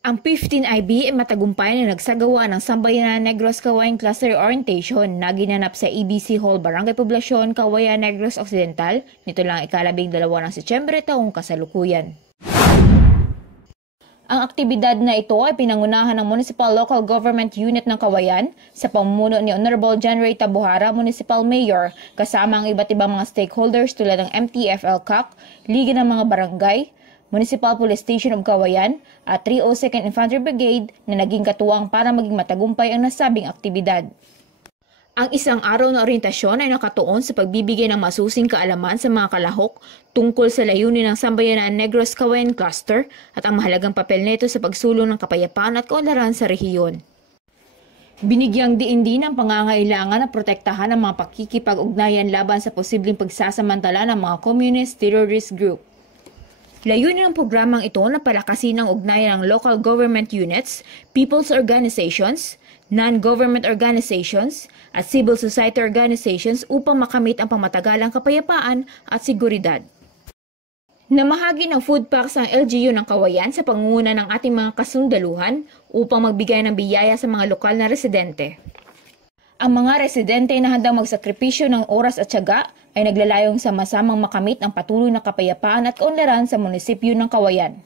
Ang 15IB ay matagumpay na nagsagawa ng Sambayanan Negros Cagayan Cluster Orientation na ginanap sa EBC Hall, Barangay Poblasyon, Cagayan Negros Occidental nito lang ika-12 ng Setyembre taong kasalukuyan. Ang aktibidad na ito ay pinangunahan ng Municipal Local Government Unit ng Cagayan sa pamumuno ni Honorable John Ray Tabuhara, Municipal Mayor, kasama ang iba't ibang mga stakeholders tulad ng MTFL-CAC, Liga ng mga Barangay, Municipal Police Station of Cagayan at 302nd Infantry Brigade na naging katuwang para maging matagumpay ang nasabing aktibidad. Ang isang araw na orientasyon ay nakatuon sa pagbibigay ng masusing kaalaman sa mga kalahok tungkol sa layunin ng Sambayanan Negros Cagayan Cluster at ang mahalagang papel nito sa pagsulong ng kapayapaan at kaunlaran sa rehiyon. Binigyang diin din ang pangangailangan na protektahan ang mga pakikipag-ugnayan laban sa posibleng pagsasamantala ng mga communist terrorist group. Layunin ng programang ito na palakasin ang ugnayan ng local government units, people's organizations, non-government organizations, at civil society organizations upang makamit ang pangmatagalang kapayapaan at seguridad. Namahagi ng food packs ang LGU ng Cagayan sa pangunguna ng ating mga kasundaluhan upang magbigay ng biyaya sa mga lokal na residente. Ang mga residente na handang magsakripisyo ng oras at tiyaga ay naglalayong sama-samang makamit ang patuloy na kapayapaan at kaunlaran sa munisipyo ng Cagayan.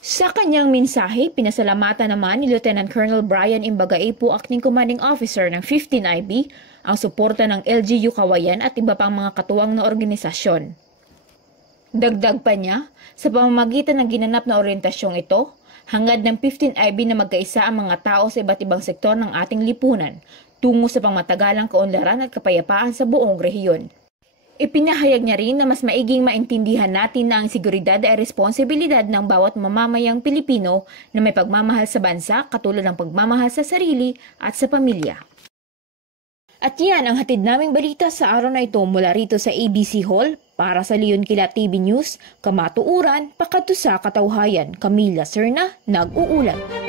Sa kanyang mensahe, pinasalamatan naman ni Lieutenant Colonel Brian Imbagaipo, Acting Commanding Officer ng 15IB, ang suporta ng LGU Cagayan at iba pang mga katuwang na organisasyon. Dagdag pa niya, sa pamamagitan ng ginanap na orientasyong ito, hangad ng 15IB na magkaisa ang mga tao sa iba't ibang sektor ng ating lipunan, tungo sa pangmatagalang kaunlaran at kapayapaan sa buong rehiyon. Ipinahayag niya rin na mas maiging maintindihan natin na ang seguridad ay responsibilidad ng bawat mamamayang Pilipino na may pagmamahal sa bansa katulad ng pagmamahal sa sarili at sa pamilya. At yan ang hatid naming balita sa araw na ito mula rito sa ABC Hall. Para sa Leon Kila TV News, kamatuuran, pakadto sa katawhayan, Camila Serna, nag-uulat.